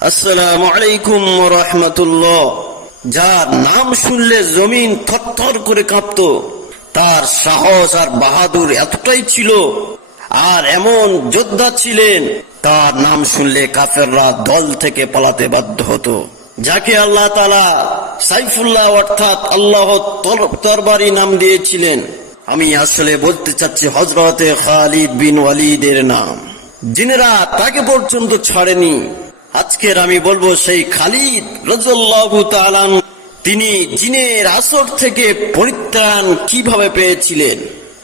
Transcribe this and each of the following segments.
আসসালামু আলাইকুম রহমতুল্লাহ। যার নাম শুনলে জমিন থরথর করে কাঁপত, তার সাহস আর বাহাদুর এতটাই ছিল, আর এমন যোদ্ধা ছিলেন, তার নাম শুনলে কাফেররা দল থেকে পালাতে বাধ্য হতো। যাকে আল্লাহ তালা সাইফুল্লাহ অর্থাৎ আল্লাহ তর- তরবারি নাম দিয়েছিলেন। আমি আসলে বলতে চাচ্ছি হজরতে খালিদ বিন ওয়ালিদের নাম। জিনেরা তাকে পর্যন্ত ছাড়েনি আজকের আমি বলব সেই খালিদ রাজল্লাহু তাআলান তিনি জিনের আসর থেকে পরিত্রাণ কীভাবে পেয়েছিলেন?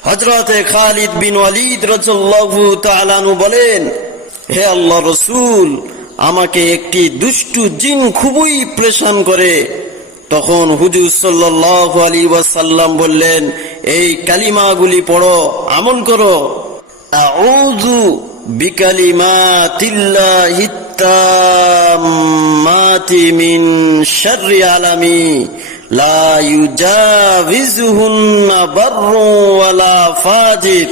হজরতে খালিদ বিন ওয়ালিদ রাজল্লাহু তাআলানু বলেন, হে আল্লাহ রসুল, আমাকে একটি দুষ্টু জিন খুবই প্রেশান করে। তখন হুজুর সাল্লাল্লাহু আলাইহি ওয়াসাল্লাম বললেন, এই কালিমাগুলি পড়ো, আমল করো। আউযু বিকালিমাতিল্লাহি التامات من شر عالمي لا يجاوزهن بر ولا فاجر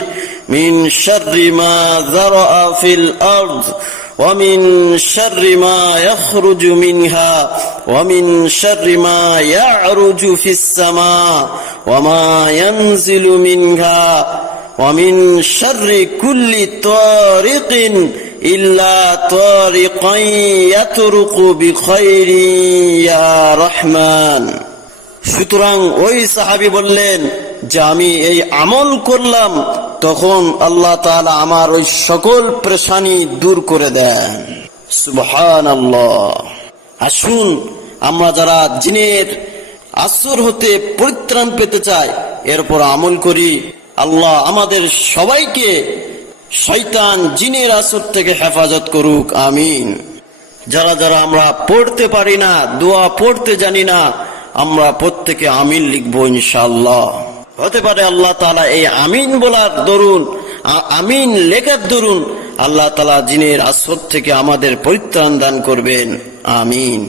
من شر ما ذرأ في الأرض ومن شر ما يخرج منها ومن شر ما يعرج في السماء وما ينزل منها ومن شر كل طارق إلا طارقا يطرق بخير يا رحمن সুতরাং ওই সাহাবি বললেন যে আমি এই আমল করলাম তখন আল্লাহ তাআলা আমার ওই সকল প্রেশানি দূর করে দেন সুবহান আল্লাহ আসুন আমরা যারা জিনের আসর হতে পরিত্রাণ পেতে চাই এরপর আমল করি আল্লাহ আমাদের সবাইকে শয়তান জিনের আসর থেকে হেফাজত করুক, আমিন। যারা যারা আমরা পড়তে পারি না, দোয়া পড়তে জানি না, আমরা প্রত্যেকে আমিন লিখব ইনশাল্লাহ হতে পারে আল্লাহ তালা এই আমিন বলার দরুন আমিন লেখার দরুন, আল্লাহ তালা জিনের আসর থেকে আমাদের পরিত্রাণ দান করবেন, আমিন।